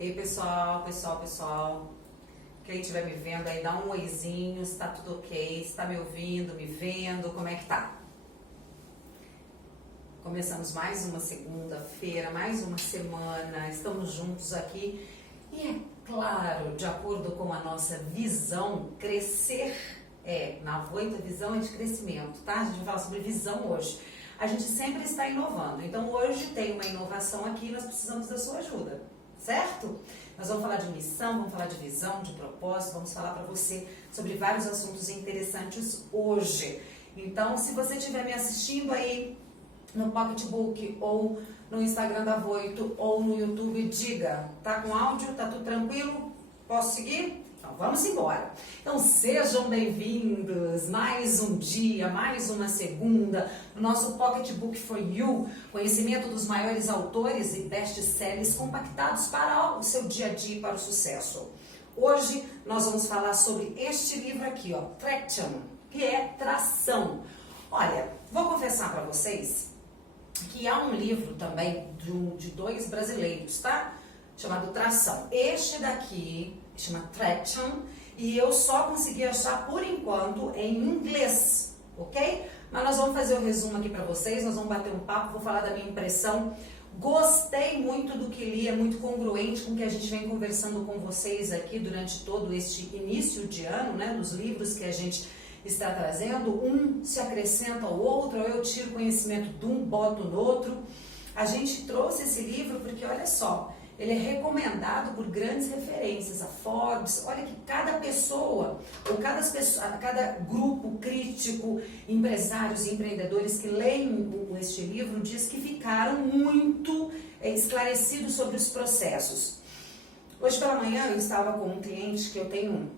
Ei, pessoal. Quem estiver me vendo aí, dá um oizinho, se tá tudo ok, se tá me ouvindo, me vendo, como é que tá? Começamos mais uma segunda-feira, mais uma semana, estamos juntos aqui e é claro, de acordo com a nossa visão, crescer na Voito a visão é de crescimento, tá? A gente vai falar sobre visão hoje. A gente sempre está inovando, então hoje tem uma inovação aqui e nós precisamos da sua ajuda, certo? Nós vamos falar de missão, vamos falar de visão, de propósito, vamos falar para você sobre vários assuntos interessantes hoje. Então, se você estiver me assistindo aí no Pocketbook ou no Instagram da Voito ou no YouTube, diga, tá com áudio, tá tudo tranquilo? Posso seguir? Então vamos embora. Então sejam bem-vindos, mais um dia, mais uma segunda, no nosso Pocketbook for You, conhecimento dos maiores autores e best-sellers compactados para o seu dia a dia e para o sucesso. Hoje nós vamos falar sobre este livro aqui, ó, Traction, que é tração. Olha, vou confessar para vocês que há um livro também de dois brasileiros, tá? Chamado Tração. Este daqui chama Traction e eu só consegui achar por enquanto em inglês, ok? Mas nós vamos fazer o resumo aqui para vocês, nós vamos bater um papo, vou falar da minha impressão. Gostei muito do que li, é muito congruente com o que a gente vem conversando com vocês aqui durante todo este início de ano, né? Dos livros que a gente está trazendo, um se acrescenta ao outro, eu tiro conhecimento de um, boto no outro. A gente trouxe esse livro porque, olha só, ele é recomendado por grandes referências, a Forbes. Olha que cada pessoa, ou cada grupo crítico, empresários e empreendedores que leem este livro, diz que ficaram muito esclarecidos sobre os processos. Hoje pela manhã eu estava com um cliente que eu tenho um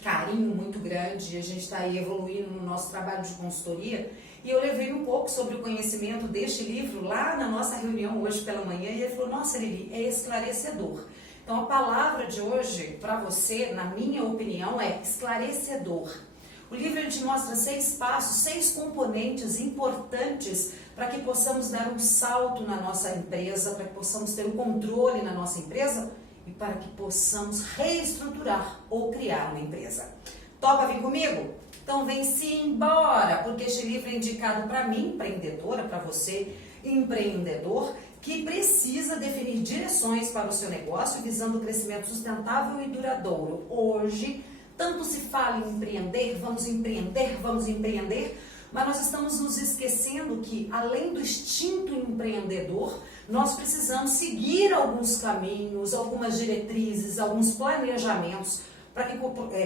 carinho muito grande, a gente está aí evoluindo no nosso trabalho de consultoria, e eu levei um pouco sobre o conhecimento deste livro lá na nossa reunião hoje pela manhã, e ele falou, nossa Lili, é esclarecedor. Então a palavra de hoje para você, na minha opinião, é esclarecedor. O livro ele te mostra 6 passos, 6 componentes importantes para que possamos dar um salto na nossa empresa, para que possamos ter um controle na nossa empresa, e para que possamos reestruturar ou criar uma empresa. Topa vir comigo? Então vem-se embora, porque este livro é indicado para mim, empreendedora, para você, empreendedor, que precisa definir direções para o seu negócio visando o crescimento sustentável e duradouro. Hoje, tanto se fala em empreender, mas nós estamos nos esquecendo que, além do instinto empreendedor, nós precisamos seguir alguns caminhos, algumas diretrizes, alguns planejamentos para que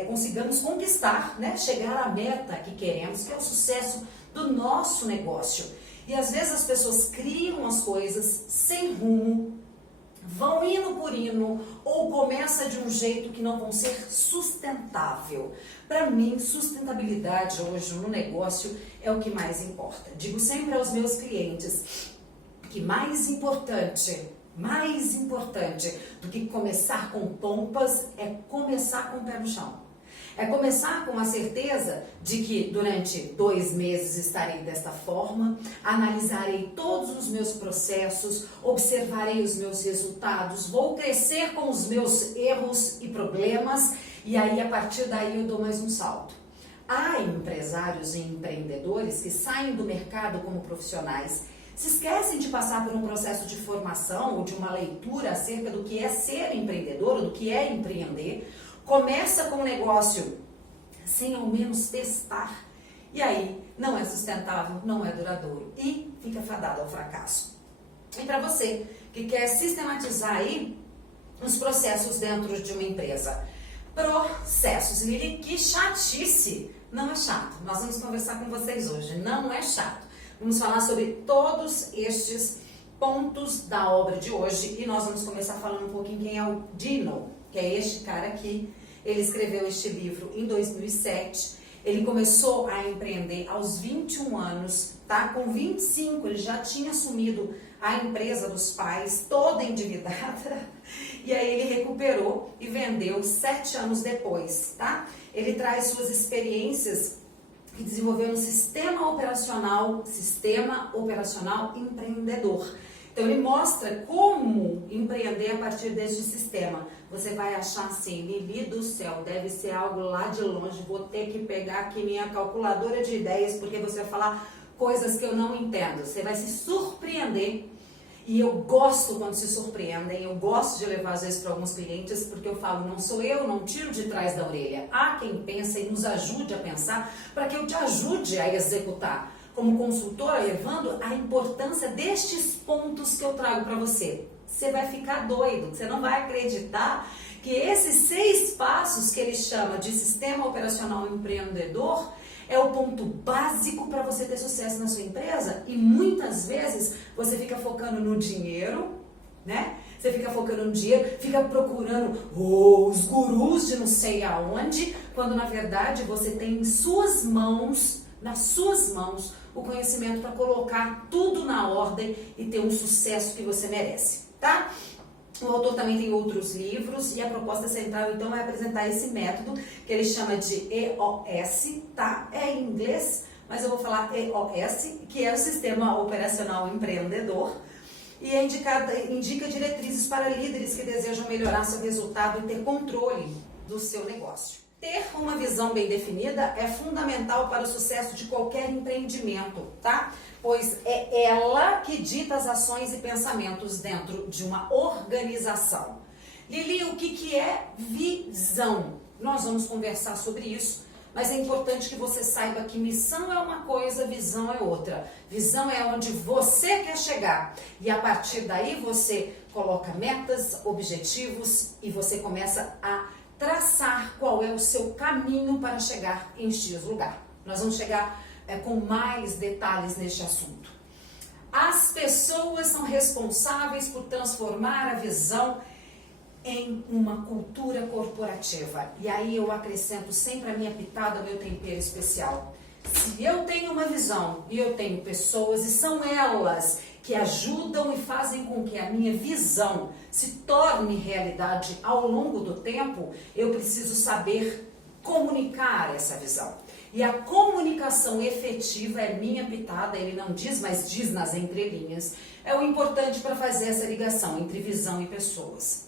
consigamos conquistar, né, chegar à meta que queremos, que é o sucesso do nosso negócio. E às vezes as pessoas criam as coisas sem rumo, vão indo por hino ou começa de um jeito que não vão ser sustentável. Para mim, sustentabilidade hoje no negócio é o que mais importa. Digo sempre aos meus clientes que mais importante do que começar com pompas é começar com o pé no chão. É começar com a certeza de que durante 2 meses estarei desta forma, analisarei todos os meus processos, observarei os meus resultados, vou crescer com os meus erros e problemas e aí a partir daí eu dou mais um salto. Há empresários e empreendedores que saem do mercado como profissionais, se esquecem de passar por um processo de formação ou de uma leitura acerca do que é ser empreendedor, do que é empreender, começa com um negócio sem ao menos testar, e aí não é sustentável, não é duradouro e fica fadado ao fracasso. E para você que quer sistematizar aí os processos dentro de uma empresa, processos, Lili, que chatice! Não é chato, nós vamos conversar com vocês hoje, não é chato. Vamos falar sobre todos estes pontos da obra de hoje e nós vamos começar falando um pouquinho quem é o Dino, que é este cara aqui. Ele escreveu este livro em 2007, ele começou a empreender aos 21 anos, tá? Com 25 ele já tinha assumido a empresa dos pais, toda endividada, e aí ele recuperou e vendeu 7 anos depois, tá? Ele traz suas experiências que desenvolveu um sistema operacional empreendedor. Então ele mostra como empreender a partir deste sistema. Você vai achar assim, Lili do céu, deve ser algo lá de longe, vou ter que pegar aqui minha calculadora de ideias, porque você vai falar coisas que eu não entendo. Você vai se surpreender. E eu gosto quando se surpreendem, eu gosto de levar às vezes para alguns clientes, porque eu falo, não sou eu, não tiro de trás da orelha. Há quem pensa e nos ajude a pensar para que eu te ajude a executar. Como consultora, levando a importância destes pontos que eu trago para você. Você vai ficar doido, você não vai acreditar que esses 6 passos que ele chama de sistema operacional empreendedor é o ponto básico para você ter sucesso na sua empresa. E muitas vezes você fica focando no dinheiro, né? Você fica focando no dinheiro, fica procurando os gurus de não sei aonde, quando na verdade você tem em suas mãos, nas suas mãos, o conhecimento para colocar tudo na ordem e ter um sucesso que você merece, tá? O autor também tem outros livros e a proposta central então é apresentar esse método que ele chama de EOS, tá? É em inglês, mas eu vou falar EOS, que é o Sistema Operacional Empreendedor, e indica diretrizes para líderes que desejam melhorar seu resultado e ter controle do seu negócio. Ter uma visão bem definida é fundamental para o sucesso de qualquer empreendimento, tá? Pois é ela que dita as ações e pensamentos dentro de uma organização. Lili, o que é visão? Nós vamos conversar sobre isso, mas é importante que você saiba que missão é uma coisa, visão é outra. Visão é onde você quer chegar e a partir daí você coloca metas, objetivos e você começa a traçar qual é o seu caminho para chegar em X lugar. Nós vamos chegar com mais detalhes neste assunto. As pessoas são responsáveis por transformar a visão em uma cultura corporativa. E aí eu acrescento sempre a minha pitada, o meu tempero especial. Se eu tenho uma visão e eu tenho pessoas e são elas que ajudam e fazem com que a minha visão se torne realidade ao longo do tempo, eu preciso saber comunicar essa visão. E a comunicação efetiva é minha pitada, ele não diz, mas diz nas entrelinhas, é o importante para fazer essa ligação entre visão e pessoas.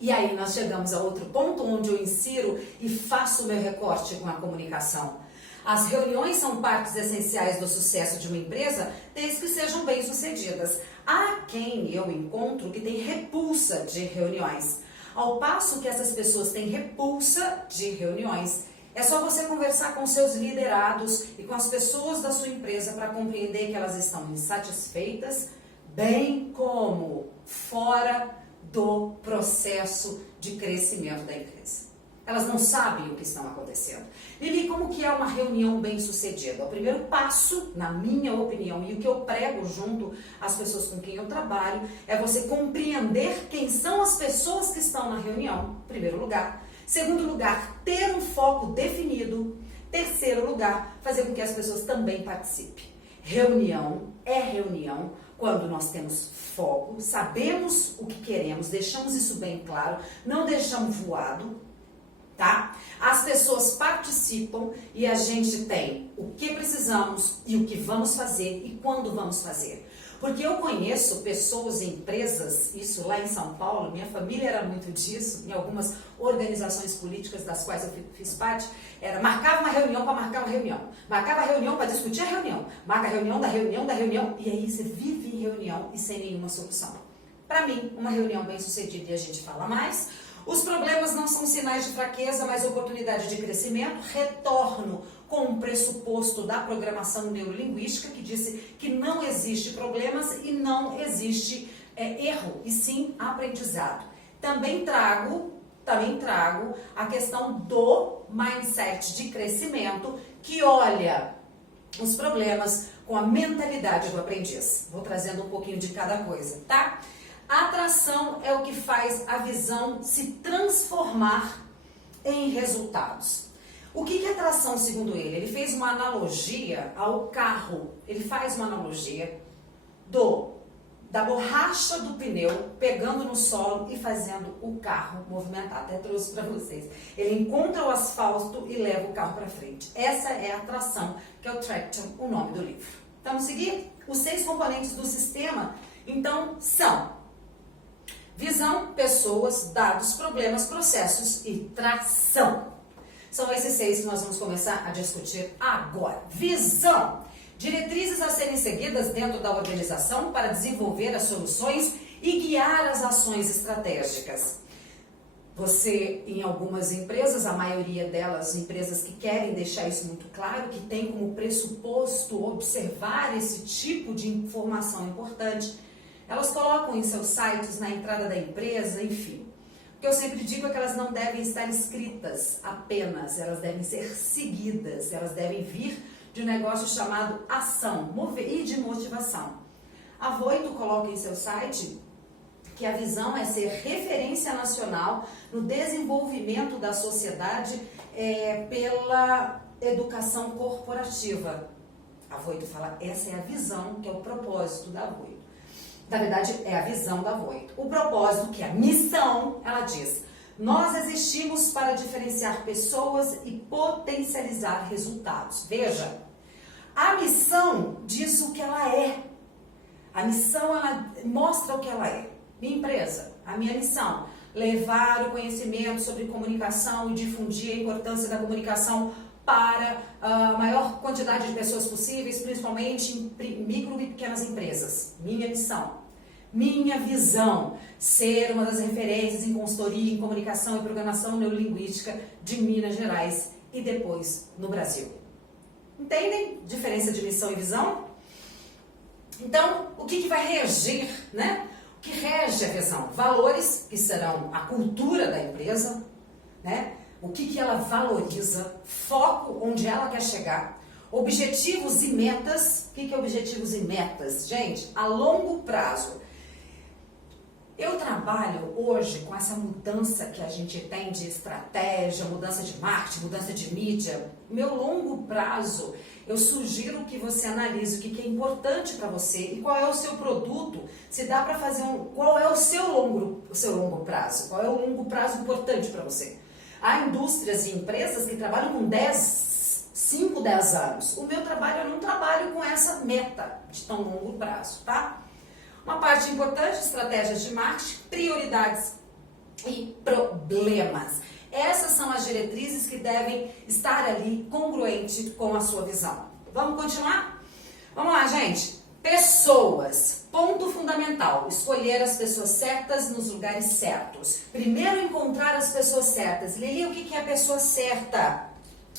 E aí nós chegamos a outro ponto onde eu insiro e faço o meu recorte com a comunicação. As reuniões são partes essenciais do sucesso de uma empresa, desde que sejam bem-sucedidas. Há quem eu encontro que tem repulsa de reuniões. Ao passo que essas pessoas têm repulsa de reuniões, é só você conversar com seus liderados e com as pessoas da sua empresa para compreender que elas estão insatisfeitas, bem como fora do processo de crescimento da empresa. Elas não sabem o que está acontecendo. Lili, como que é uma reunião bem-sucedida? O primeiro passo, na minha opinião, e o que eu prego junto às pessoas com quem eu trabalho, é você compreender quem são as pessoas que estão na reunião, em primeiro lugar. Segundo lugar, ter um foco definido. Terceiro lugar, fazer com que as pessoas também participem. Reunião é reunião quando nós temos foco, sabemos o que queremos, deixamos isso bem claro, não deixamos voado, tá? As pessoas participam e a gente tem o que precisamos e o que vamos fazer e quando vamos fazer. Porque eu conheço pessoas e empresas, isso lá em São Paulo, minha família era muito disso, em algumas organizações políticas das quais eu fiz parte, marcava uma reunião para marcar uma reunião, marcava a reunião para discutir a reunião, marca a reunião, e aí você vive em reunião e sem nenhuma solução. Para mim, uma reunião bem sucedida, e a gente fala mais, os problemas não são sinais de fraqueza, mas oportunidade de crescimento, retorno com o pressuposto da programação neurolinguística, que disse que não existe problemas e não existe erro, e sim aprendizado. Também trago a questão do mindset de crescimento, que olha os problemas com a mentalidade do aprendiz. Vou trazendo um pouquinho de cada coisa, tá? A atração é o que faz a visão se transformar em resultados. O que é atração, segundo ele? Ele fez uma analogia ao carro. Ele faz uma analogia da borracha do pneu pegando no solo e fazendo o carro movimentar. Até trouxe para vocês. Ele encontra o asfalto e leva o carro para frente. Essa é a atração, que é o traction, o nome do livro. Vamos seguir? Os 6 componentes do sistema Então, são visão, pessoas, dados, problemas, processos e tração. São esses 6 que nós vamos começar a discutir agora. Visão. Diretrizes a serem seguidas dentro da organização para desenvolver as soluções e guiar as ações estratégicas. Você, em algumas empresas, a maioria delas, empresas que querem deixar isso muito claro, que tem como pressuposto observar esse tipo de informação importante, elas colocam em seus sites, na entrada da empresa, enfim. O que eu sempre digo é que elas não devem estar escritas apenas, elas devem ser seguidas, elas devem vir de um negócio chamado ação e de motivação. A Voito coloca em seu site que a visão é ser referência nacional no desenvolvimento da sociedade pela educação corporativa. A Voito fala, essa é a visão, que é o propósito da Voito. Na verdade, é a visão da Voito. O propósito, que é a missão, ela diz, nós existimos para diferenciar pessoas e potencializar resultados. Veja, a missão diz o que ela é. A missão, ela mostra o que ela é. Minha empresa, a minha missão, levar o conhecimento sobre comunicação e difundir a importância da comunicação para a maior quantidade de pessoas possíveis, principalmente em micro e pequenas empresas. Minha missão. Minha visão, ser uma das referências em consultoria, em comunicação e programação neurolinguística de Minas Gerais e depois no Brasil. Entendem? Diferença de missão e visão? Então, o que vai regir, né? O que rege a visão? Valores, que serão a cultura da empresa, né? O que ela valoriza, foco, onde ela quer chegar, objetivos e metas. O que é objetivos e metas? Gente, a longo prazo. Eu trabalho hoje com essa mudança que a gente tem de estratégia, mudança de marketing, mudança de mídia. Meu longo prazo, eu sugiro que você analise o que é importante para você e qual é o seu produto, se dá para fazer qual é o seu longo prazo, qual é o longo prazo importante para você. Há indústrias e empresas que trabalham com 5, 10 anos. O meu trabalho, eu não trabalho com essa meta de tão longo prazo, tá? Uma parte importante, estratégias de marketing, prioridades e problemas. Essas são as diretrizes que devem estar ali congruente com a sua visão. Vamos continuar? Vamos lá, gente. Pessoas. Ponto fundamental. Escolher as pessoas certas nos lugares certos. Primeiro encontrar as pessoas certas. Lili, o que é a pessoa certa?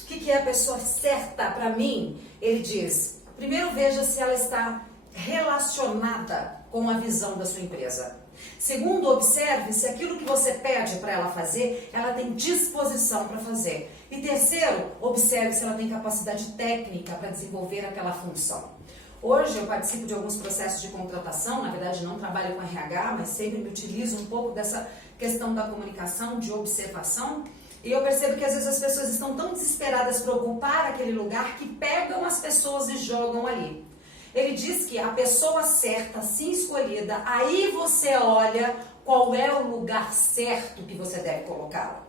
O que é a pessoa certa para mim? Ele diz, primeiro veja se ela está relacionada com a visão da sua empresa. Segundo, observe se aquilo que você pede para ela fazer, ela tem disposição para fazer. E terceiro, observe se ela tem capacidade técnica para desenvolver aquela função. Hoje eu participo de alguns processos de contratação, na verdade não trabalho com RH, mas sempre me utilizo um pouco dessa questão da comunicação, de observação. E eu percebo que às vezes as pessoas estão tão desesperadas para ocupar aquele lugar que pegam as pessoas e jogam ali. Ele diz que a pessoa certa, assim escolhida, aí você olha qual é o lugar certo que você deve colocá-la.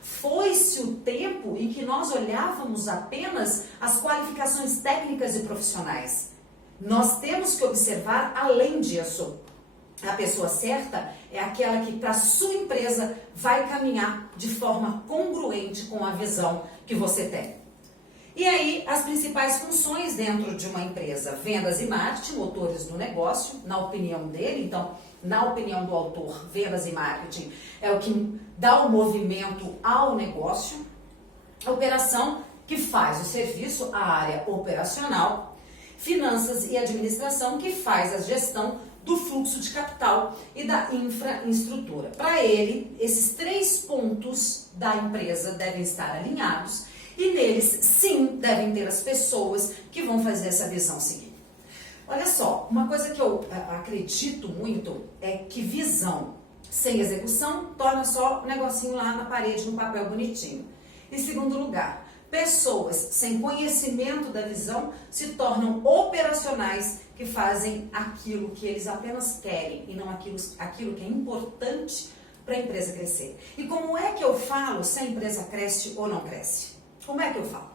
Foi-se o tempo em que nós olhávamos apenas as qualificações técnicas e profissionais. Nós temos que observar além disso. A pessoa certa é aquela que para a sua empresa vai caminhar de forma congruente com a visão que você tem. E aí, as principais funções dentro de uma empresa, vendas e marketing, motores do negócio, na opinião dele. Então, na opinião do autor, vendas e marketing é o que dá o movimento ao negócio. A operação, que faz o serviço, a área operacional. Finanças e administração, que faz a gestão do fluxo de capital e da infraestrutura. Para ele, esses 3 pontos da empresa devem estar alinhados. E neles, sim, devem ter as pessoas que vão fazer essa visão seguir. Olha só, uma coisa que eu acredito muito é que visão sem execução torna só um negocinho lá na parede, no papel bonitinho. Em segundo lugar, pessoas sem conhecimento da visão se tornam operacionais que fazem aquilo que eles apenas querem e não aquilo que é importante para a empresa crescer. E como é que eu falo se a empresa cresce ou não cresce? Como é que eu falo?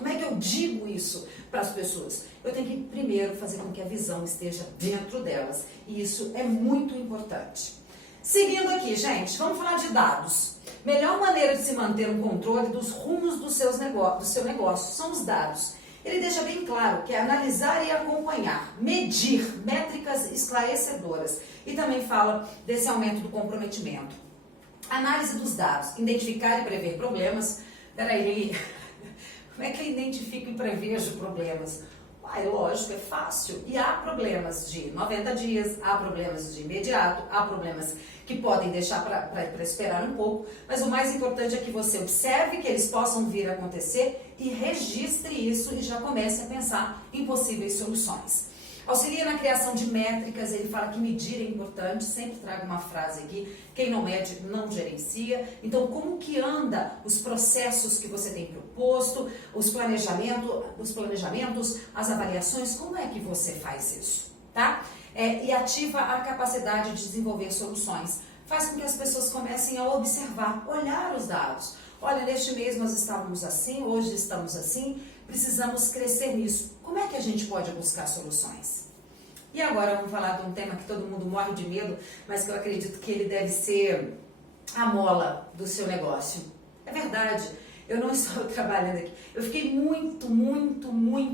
Como é que eu digo isso para as pessoas? Eu tenho que primeiro fazer com que a visão esteja dentro delas. E isso é muito importante. Seguindo aqui, gente, vamos falar de dados. Melhor maneira de se manter um controle dos rumos do seu negócio são os dados. Ele deixa bem claro que é analisar e acompanhar, medir métricas esclarecedoras. E também fala desse aumento do comprometimento. Análise dos dados, identificar e prever problemas. Peraí, como é que eu identifico e prevejo problemas? Lógico, é fácil. E há problemas de 90 dias, há problemas de imediato, há problemas que podem deixar para esperar um pouco, mas o mais importante é que você observe que eles possam vir a acontecer e registre isso e já comece a pensar em possíveis soluções. Auxilia na criação de métricas, ele fala que medir é importante, sempre trago uma frase aqui, quem não mede não gerencia. Então, como que anda os processos que você tem proposto, os planejamentos, as avaliações, como é que você faz isso, tá? E ativa a capacidade de desenvolver soluções. Faz com que as pessoas comecem a observar, olhar os dados. Olha, neste mês nós estávamos assim, hoje estamos assim, precisamos crescer nisso. Como é que a gente pode buscar soluções? E agora vamos falar de um tema que todo mundo morre de medo, mas que eu acredito que ele deve ser a mola do seu negócio. É verdade, eu não estou trabalhando aqui. Eu fiquei muito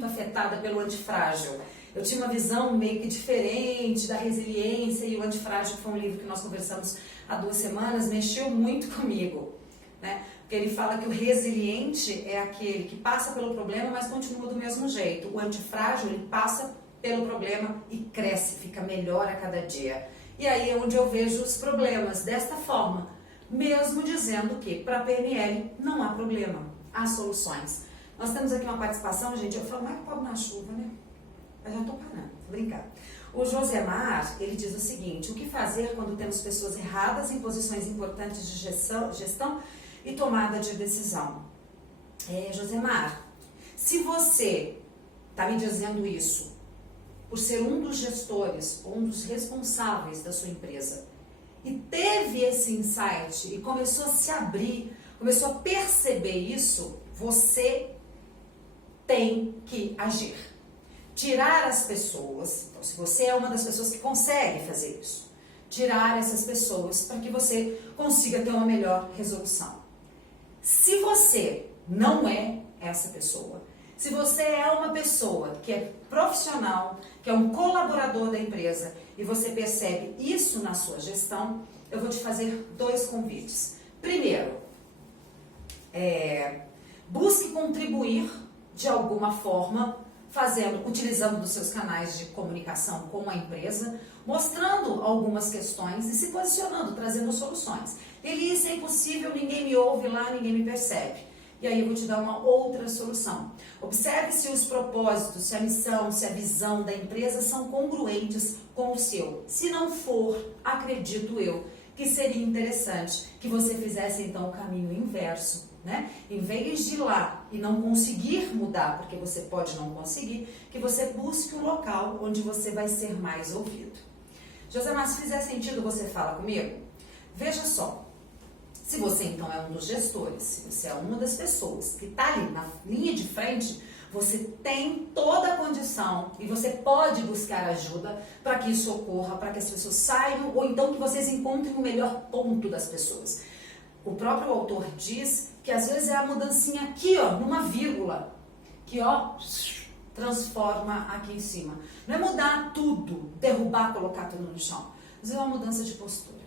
afetada pelo antifrágil. Eu tinha uma visão meio que diferente da resiliência e o Antifrágil, que foi um livro que nós conversamos há 2 semanas, mexeu muito comigo, né? Porque ele fala que o resiliente é aquele que passa pelo problema, mas continua do mesmo jeito. O antifrágil, ele passa pelo problema e cresce, fica melhor a cada dia. E aí é onde eu vejo os problemas desta forma, mesmo dizendo que para a PNL não há problema, há soluções. Nós temos aqui uma participação, gente, eu falo mais que pobre na chuva, né? Mas já estou parando, vou brincar. O Josemar, ele diz o seguinte: o que fazer quando temos pessoas erradas em posições importantes de gestão e tomada de decisão? Josemar, se você está me dizendo isso por ser um dos gestores, um dos responsáveis da sua empresa, e teve esse insight e começou a se abrir, começou a perceber isso, você tem que agir. Tirar as pessoas, então se você é uma das pessoas que consegue fazer isso, tirar essas pessoas para que você consiga ter uma melhor resolução. Se você não é essa pessoa, se você é uma pessoa que é profissional, que é um colaborador da empresa e você percebe isso na sua gestão, eu vou te fazer 2 convites. Primeiro, busque contribuir de alguma forma, utilizando dos seus canais de comunicação com a empresa, mostrando algumas questões e se posicionando, trazendo soluções. Ele, isso é impossível, ninguém me ouve lá, ninguém me percebe. E aí eu vou te dar uma outra solução. Observe se os propósitos, se a missão, se a visão da empresa são congruentes com o seu. Se não for, acredito eu que seria interessante que você fizesse então o caminho inverso, né? Em vez de ir lá e não conseguir mudar, porque você pode não conseguir, que você busque um local onde você vai ser mais ouvido. Josemar, se fizer sentido, você fala comigo? Veja só. Se você então é um dos gestores, se você é uma das pessoas que está ali na linha de frente, você tem toda a condição e você pode buscar ajuda para que isso ocorra, para que as pessoas saiam ou então que vocês encontrem o melhor ponto das pessoas. O próprio autor diz que às vezes é a mudancinha aqui, ó, numa vírgula, que ó, transforma aqui em cima. Não é mudar tudo, derrubar, colocar tudo no chão, mas é uma mudança de postura.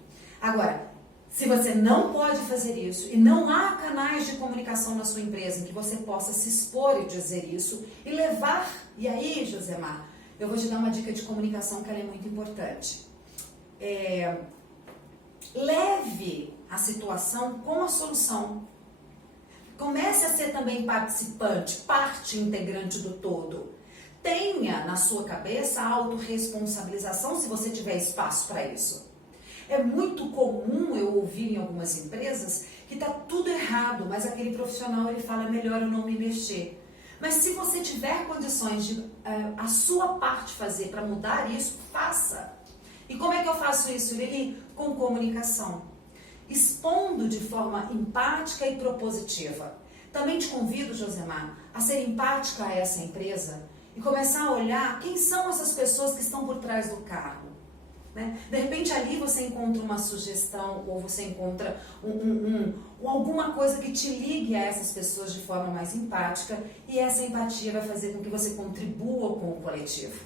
Agora, se você não pode fazer isso e não há canais de comunicação na sua empresa em que você possa se expor e dizer isso e levar, e aí, Josemar, eu vou te dar uma dica de comunicação que ela é muito importante. Leve a situação com a solução. Comece a ser também participante, parte integrante do todo. Tenha na sua cabeça a autorresponsabilização se você tiver espaço para isso. É muito comum eu ouvir em algumas empresas que está tudo errado, mas aquele profissional ele fala, é melhor eu não me mexer. Mas se você tiver condições de a sua parte fazer para mudar isso, faça. E como é que eu faço isso, Lili? Com comunicação. Expondo de forma empática e propositiva. Também te convido, Josemar, a a ser empática a essa empresa e começar a olhar quem são essas pessoas que estão por trás do carro. Né? De repente ali você encontra uma sugestão ou você encontra alguma coisa que te ligue a essas pessoas de forma mais empática, e essa empatia vai fazer com que você contribua com o coletivo.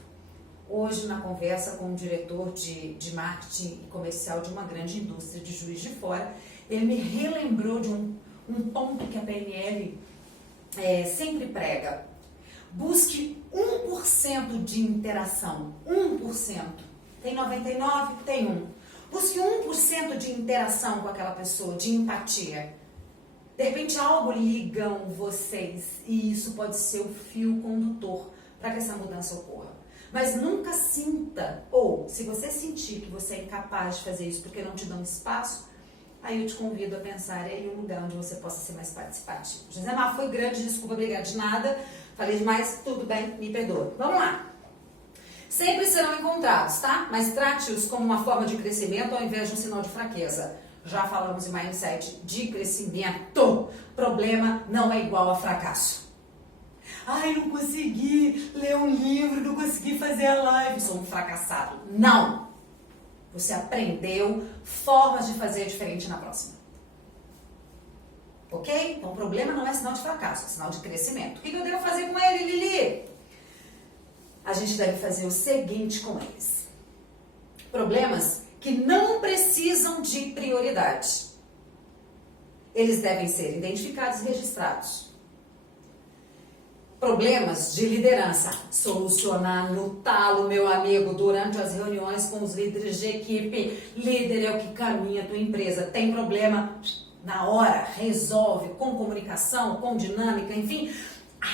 Hoje, na conversa com um diretor de marketing e comercial de uma grande indústria de Juiz de Fora, ele me relembrou de um ponto que a PNL sempre prega. Busque 1% de interação. 1%. Tem 99? Tem 1. Busque 1% de interação com aquela pessoa, de empatia. De repente algo ligam vocês e isso pode ser o fio condutor para que essa mudança ocorra. Mas nunca sinta, ou se você sentir que você é incapaz de fazer isso porque não te dão espaço, aí eu te convido a pensar em um lugar onde você possa ser mais participativo. Josemar, foi grande, desculpa, obrigada de nada. Falei demais, tudo bem, me perdoa. Vamos lá. Sempre serão encontrados, tá? Mas trate-os como uma forma de crescimento ao invés de um sinal de fraqueza. Já falamos em mindset de crescimento. Problema não é igual a fracasso. Ai, não consegui ler um livro, não consegui fazer a live. Sou um fracassado. Não! Você aprendeu formas de fazer diferente na próxima. Ok? Então o problema não é sinal de fracasso, é sinal de crescimento. O que eu devo fazer com ele, Lili? A gente deve fazer o seguinte com eles. Problemas que não precisam de prioridade. Eles devem ser identificados e registrados. Problemas de liderança. Solucionar no talo, meu amigo, durante as reuniões com os líderes de equipe. Líder é o que caminha a tua empresa. Tem problema? Na hora, resolve com comunicação, com dinâmica, enfim.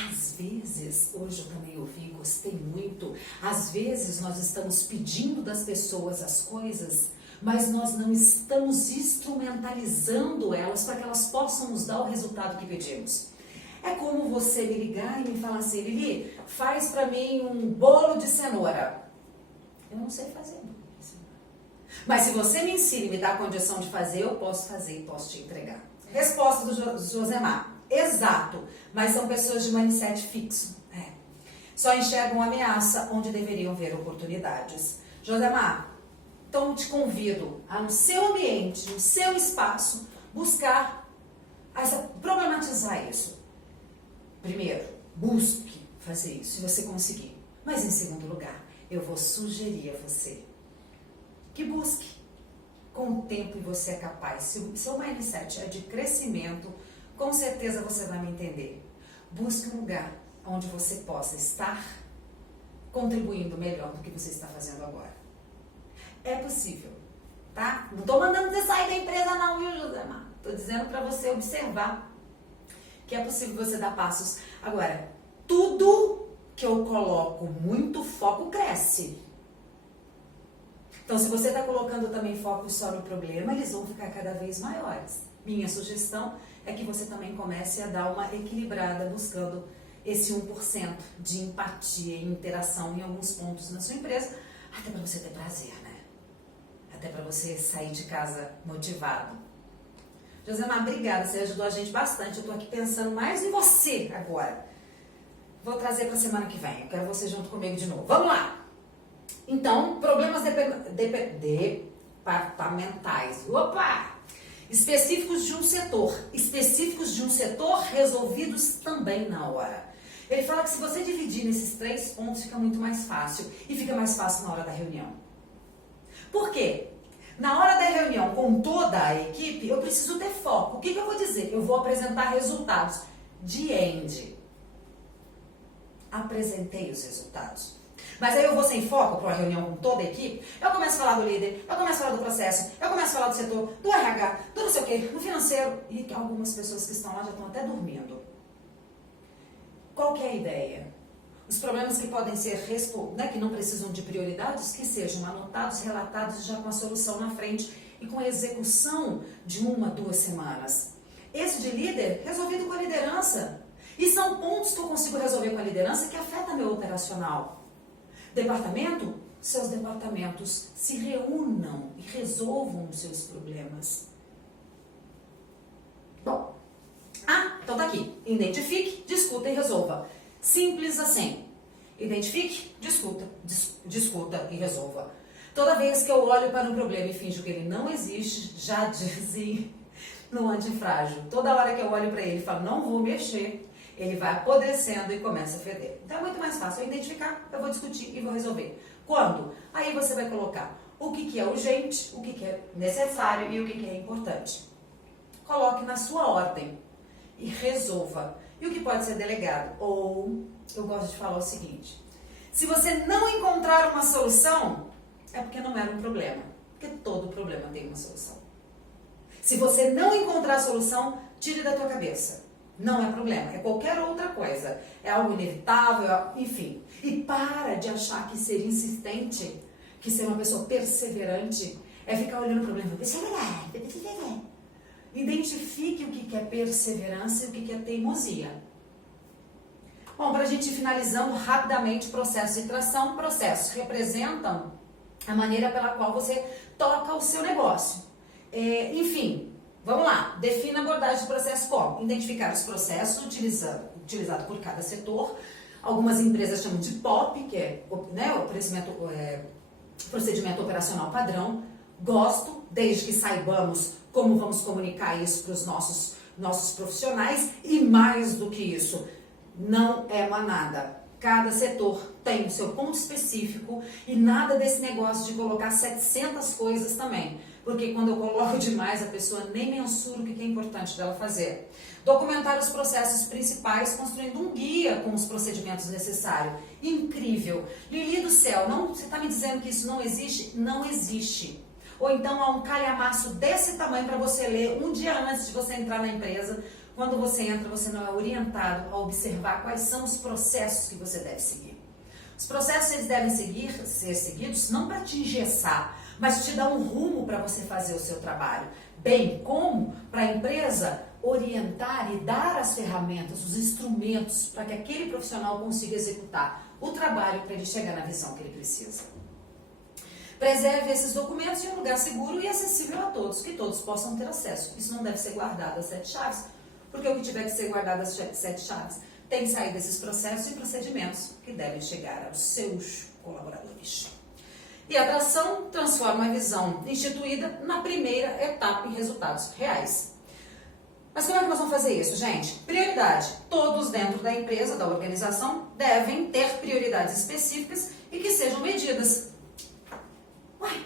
Às vezes, hoje eu também ouvi, gostei muito, às vezes nós estamos pedindo das pessoas as coisas, mas nós não estamos instrumentalizando elas para que elas possam nos dar o resultado que pedimos. É como você me ligar e me falar assim, Lili, faz para mim um bolo de cenoura. Eu não sei fazer bolo de cenoura. Mas se você me ensina e me dá a condição de fazer, eu posso fazer e posso te entregar. Resposta do Josemar. Exato, mas são pessoas de mindset fixo. Só enxergam ameaça onde deveriam ver oportunidades. Josemar, então te convido a no seu ambiente, no seu espaço, buscar, problematizar isso. Primeiro, busque fazer isso, se você conseguir. Mas em segundo lugar, eu vou sugerir a você que busque. Com o tempo e você é capaz. Se o seu mindset é de crescimento, com certeza você vai me entender. Busque um lugar onde você possa estar contribuindo melhor do que você está fazendo agora. É possível, tá? Não estou mandando você sair da empresa não, viu, Josemar? Estou dizendo para você observar que é possível você dar passos. Agora, tudo que eu coloco muito foco cresce. Então, se você está colocando também foco só no problema, eles vão ficar cada vez maiores. Minha sugestão é que você também comece a dar uma equilibrada buscando esse 1% de empatia e interação em alguns pontos na sua empresa, até para você ter prazer, né? Até para você sair de casa motivado. Josemar, obrigada, você ajudou a gente bastante. Eu estou aqui pensando mais em você agora. Vou trazer para a semana que vem, eu quero você junto comigo de novo. Vamos lá! Então, problemas departamentais. Opa! Específicos de um setor. Específicos de um setor resolvidos também na hora. Ele fala que se você dividir nesses 3 pontos, fica muito mais fácil. E fica mais fácil na hora da reunião. Por quê? Na hora da reunião com toda a equipe, eu preciso ter foco. O que eu vou dizer? Eu vou apresentar resultados. De end. Apresentei os resultados. Mas aí eu vou sem foco para uma reunião com toda a equipe, eu começo a falar do líder, eu começo a falar do processo, eu começo a falar do setor, do RH, do não sei o quê, do financeiro, e algumas pessoas que estão lá já estão até dormindo. Qual que é a ideia? Os problemas que podem ser que não precisam de prioridades, que sejam anotados, relatados já com a solução na frente e com a execução de 1 a 2 semanas. Esse de líder, resolvido com a liderança. E são pontos que eu consigo resolver com a liderança que afetam meu operacional. Departamento, seus departamentos se reúnam e resolvam os seus problemas. Bom, Então tá aqui. Identifique, discuta e resolva. Simples assim. Identifique, discuta e resolva. Toda vez que eu olho para um problema e finjo que ele não existe, já dizem no antifrágil. Toda hora que eu olho para ele e falo, não vou mexer, ele vai apodrecendo e começa a feder. Então é muito mais fácil eu identificar, eu vou discutir e vou resolver. Quando? Aí você vai colocar o que é urgente, o que é necessário e o que é importante. Coloque na sua ordem e resolva. E o que pode ser delegado? Ou, eu gosto de falar o seguinte, se você não encontrar uma solução, é porque não era um problema. Porque todo problema tem uma solução. Se você não encontrar a solução, tire da tua cabeça. Não é problema, é qualquer outra coisa. É algo inevitável, enfim. E para de achar que ser insistente, que ser uma pessoa perseverante, é ficar olhando o problema. Identifique o que é perseverança e o que é teimosia. Bom, para a gente ir finalizando rapidamente, processos de tração. Processos representam a maneira pela qual você toca o seu negócio. Enfim, vamos lá. Defina a abordagem de processo como? Identificar os processos utilizados por cada setor. Algumas empresas chamam de POP, que é o procedimento operacional padrão. Gosto, desde que saibamos como vamos comunicar isso para os nossos profissionais. E mais do que isso, não é manada. Cada setor tem o seu ponto específico e nada desse negócio de colocar 700 coisas também. Porque quando eu coloco demais, a pessoa nem mensura o que é importante dela fazer. Documentar os processos principais, construindo um guia com os procedimentos necessários. Incrível! Lili do céu, você está me dizendo que isso não existe? Não existe. Ou então há um calhamaço desse tamanho para você ler um dia antes de você entrar na empresa. Quando você entra, você não é orientado a observar quais são os processos que você deve seguir. Os processos eles devem ser seguidos não para te engessar, mas te dar um rumo para você fazer o seu trabalho. Bem como para a empresa orientar e dar as ferramentas, os instrumentos para que aquele profissional consiga executar o trabalho para ele chegar na visão que ele precisa. Preserve esses documentos em um lugar seguro e acessível a todos, que todos possam ter acesso. Isso não deve ser guardado às 7 chaves, porque o que tiver que ser guardado às 7 chaves tem que sair desses processos e procedimentos que devem chegar aos seus colaboradores. E a atração transforma a visão instituída na primeira etapa em resultados reais. Mas como é que nós vamos fazer isso, gente? Prioridade. Todos dentro da empresa, da organização, devem ter prioridades específicas e que sejam medidas. Uai,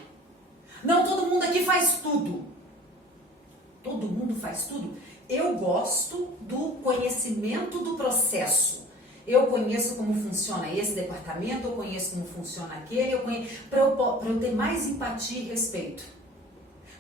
não todo mundo aqui faz tudo. Todo mundo faz tudo. Eu gosto do conhecimento do processo. Eu conheço como funciona esse departamento, eu conheço como funciona aquele, para eu ter mais empatia e respeito.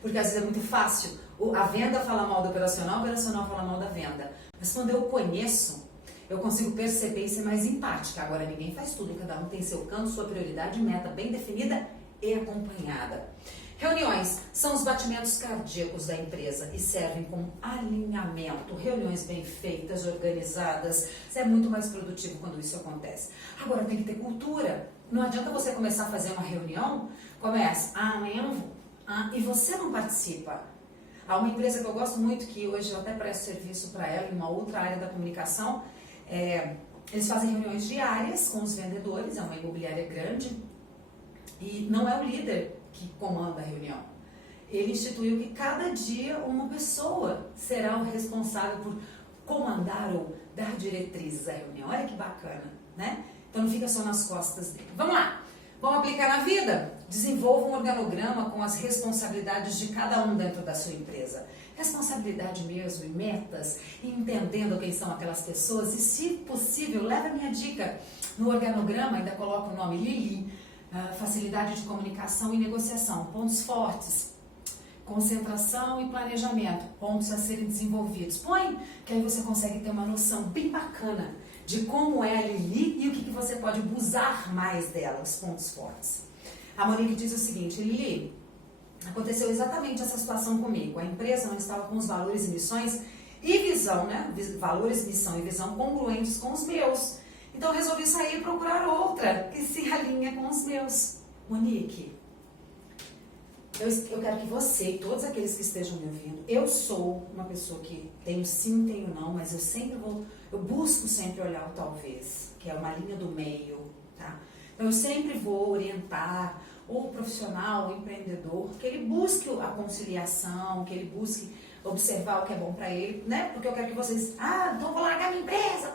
Porque às vezes é muito fácil, a venda fala mal do operacional, o operacional fala mal da venda. Mas quando eu conheço, eu consigo perceber e ser mais empática. Agora ninguém faz tudo, cada um tem seu canto, sua prioridade, meta bem definida e acompanhada. Reuniões são os batimentos cardíacos da empresa e servem como alinhamento. Reuniões bem feitas, organizadas, você é muito mais produtivo quando isso acontece. Agora tem que ter cultura. Não adianta você começar a fazer uma reunião, amanhã eu vou, e você não participa. Há uma empresa que eu gosto muito, que hoje eu até presto serviço para ela, em uma outra área da comunicação. Eles fazem reuniões diárias com os vendedores, é uma imobiliária grande, e não é o líder que comanda a reunião. Ele instituiu que cada dia uma pessoa será o responsável por comandar ou dar diretrizes à reunião. Olha que bacana, né? Então não fica só nas costas dele. Vamos lá! Vamos aplicar na vida? Desenvolva um organograma com as responsabilidades de cada um dentro da sua empresa. Responsabilidade mesmo, e metas, e entendendo quem são aquelas pessoas. E se possível, leva a minha dica. No organograma ainda coloca o nome Lili, facilidade de comunicação e negociação, pontos fortes, concentração e planejamento, pontos a serem desenvolvidos. Põe, que aí você consegue ter uma noção bem bacana de como é a Lili e o que você pode usar mais dela, os pontos fortes. A Monique diz o seguinte: Lili, aconteceu exatamente essa situação comigo. A empresa não estava com os valores e missões e visão, né? Valores, missão e visão congruentes com os meus. Então eu resolvi sair e procurar outra que se alinha com os meus. Monique, eu quero que você e todos aqueles que estejam me ouvindo, eu sou uma pessoa que tenho sim, tenho não, mas eu busco sempre olhar o talvez, que é uma linha do meio, tá? Então eu sempre vou orientar o profissional, o empreendedor, que ele busque a conciliação, que ele busque observar o que é bom para ele, né? Porque eu quero que vocês, então vou largar minha empresa,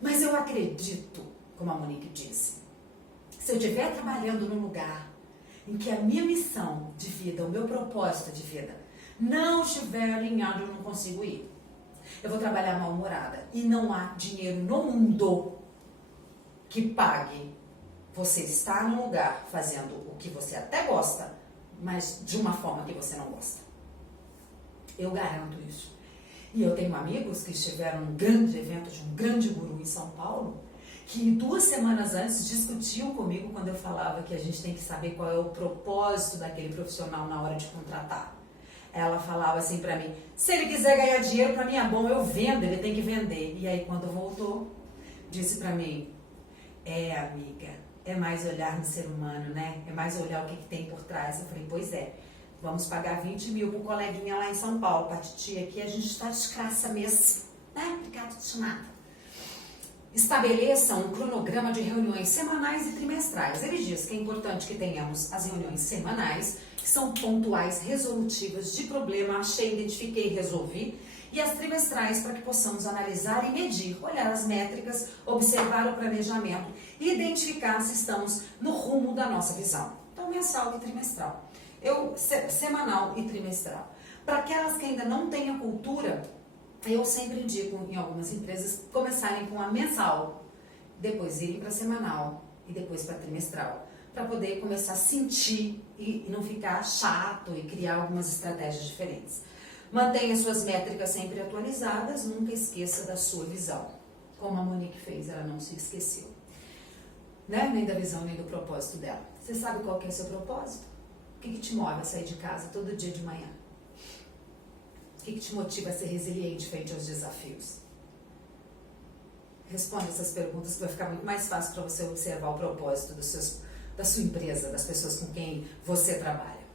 mas eu acredito, como a Monique disse, se eu estiver trabalhando num lugar em que a minha missão de vida, o meu propósito de vida, não estiver alinhado, eu não consigo ir. Eu vou trabalhar mal-humorada e não há dinheiro no mundo que pague você estar num lugar fazendo o que você até gosta, mas de uma forma que você não gosta. Eu garanto isso. E eu tenho amigos que estiveram num grande evento de um grande guru em São Paulo, que 2 semanas antes discutiam comigo quando eu falava que a gente tem que saber qual é o propósito daquele profissional na hora de contratar. Ela falava assim pra mim, se ele quiser ganhar dinheiro, pra mim é bom, eu vendo, ele tem que vender. E aí quando voltou, disse pra mim, amiga, é mais olhar no ser humano, né? É mais olhar o que tem por trás. Eu falei, pois é, vamos pagar 20 mil pro coleguinha lá em São Paulo, pra titia aqui, a gente tá descraça mesmo, né? Obrigado de nada. Estabeleça um cronograma de reuniões semanais e trimestrais. Ele diz que é importante que tenhamos as reuniões semanais, que são pontuais, resolutivas, de problema, achei, identifiquei, resolvi, e as trimestrais para que possamos analisar e medir, olhar as métricas, observar o planejamento e identificar se estamos no rumo da nossa visão. Então, mensal e trimestral. Semanal e trimestral. Para aquelas que ainda não têm a cultura, eu sempre indico em algumas empresas começarem com a mensal, depois irem para semanal e depois para trimestral, para poder começar a sentir e não ficar chato e criar algumas estratégias diferentes. Mantenha suas métricas sempre atualizadas, nunca esqueça da sua visão. Como a Monique fez, ela não se esqueceu, né? Nem da visão, nem do propósito dela. Você sabe qual que é o seu propósito? O que te move a sair de casa todo dia de manhã? O que te motiva a ser resiliente frente aos desafios? Responde essas perguntas que vai ficar muito mais fácil para você observar o propósito da sua empresa, das pessoas com quem você trabalha.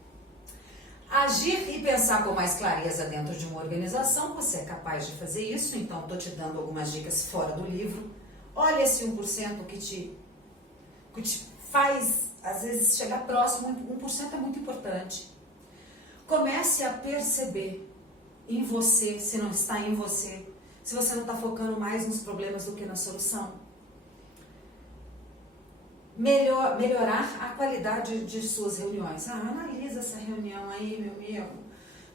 Agir e pensar com mais clareza dentro de uma organização, você é capaz de fazer isso, então estou te dando algumas dicas fora do livro. Olha esse 1% que te faz, às vezes, chegar próximo, 1% é muito importante. Comece a perceber em você, se não está em você, se você não está focando mais nos problemas do que na solução. Melhorar a qualidade de suas reuniões. Analisa essa reunião aí, meu amigo.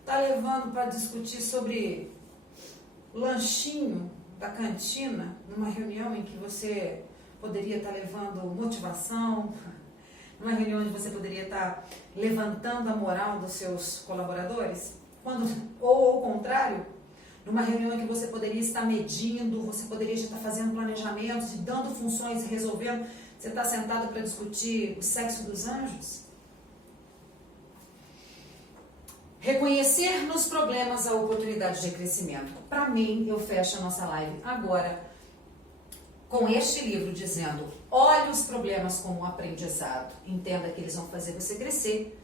Tá levando para discutir sobre lanchinho da cantina, numa reunião em que você poderia estar levando motivação, numa reunião onde você poderia estar levantando a moral dos seus colaboradores? Ou ao contrário, numa reunião em que você poderia estar medindo, você poderia já estar fazendo planejamentos e dando funções e resolvendo, você está sentado para discutir o sexo dos anjos? Reconhecer nos problemas a oportunidade de crescimento. Para mim, eu fecho a nossa live agora com este livro dizendo, olhe os problemas como um aprendizado, entenda que eles vão fazer você crescer.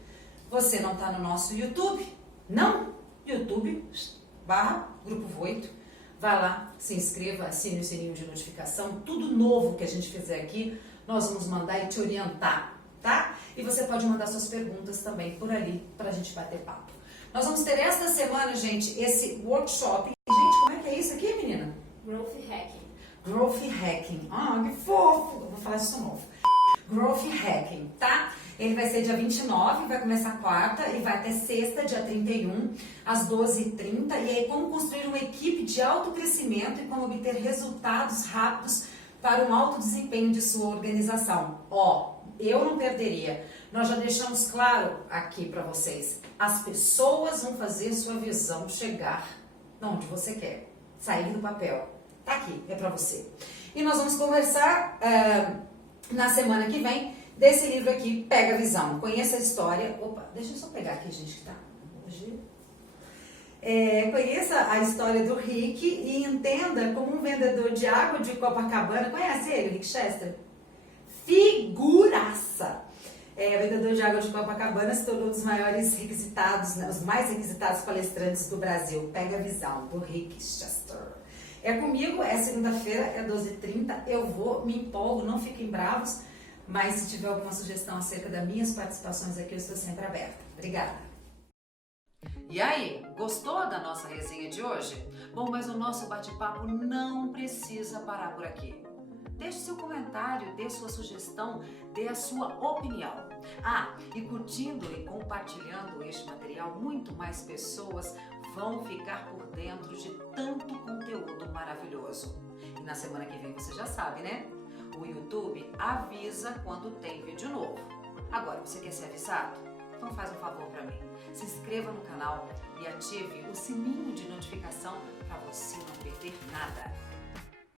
Você não está no nosso YouTube? Não? YouTube/Grupo Voito. Vai lá, se inscreva, assine o sininho de notificação. Tudo novo que a gente fizer aqui, nós vamos mandar e te orientar, tá? E você pode mandar suas perguntas também por ali, para a gente bater papo. Nós vamos ter esta semana, gente, esse workshop. Gente, como é que é isso aqui, menina? Growth Hacking. Growth Hacking. Que fofo! Eu vou falar isso novo. Growth Hacking, tá? Ele vai ser dia 29, vai começar quarta e vai até sexta, dia 31, às 12h30. E aí, como construir uma equipe de autocrescimento e como obter resultados rápidos para um alto desempenho de sua organização. Eu não perderia. Nós já deixamos claro aqui para vocês. As pessoas vão fazer sua visão chegar onde você quer. Sair do papel. Tá aqui, é para você. E nós vamos conversar na semana que vem desse livro aqui, Pega a Visão. Conheça a história. Opa, deixa eu só pegar aqui, gente, que tá hoje. Conheça a história do Rick e entenda como um vendedor de água de Copacabana. Conhece ele, Rick Chester? Figuraça! O vendedor de água de Copacabana se tornou um dos maiores requisitados, né, os mais requisitados palestrantes do Brasil. Pega a visão, do Rick Chester. É comigo, é segunda-feira, é 12h30, eu vou, me empolgo, não fiquem bravos, mas se tiver alguma sugestão acerca das minhas participações aqui, eu estou sempre aberta. Obrigada. E aí, gostou da nossa resenha de hoje? Bom, mas o nosso bate-papo não precisa parar por aqui. Deixe seu comentário, dê sua sugestão, dê a sua opinião. E curtindo e compartilhando este material, muito mais pessoas vão ficar por dentro de tanto conteúdo maravilhoso. E na semana que vem você já sabe, né? O YouTube avisa quando tem vídeo novo. Agora, você quer ser avisado? Então faz um favor para mim. Se inscreva no canal e ative o sininho de notificação para você não perder nada.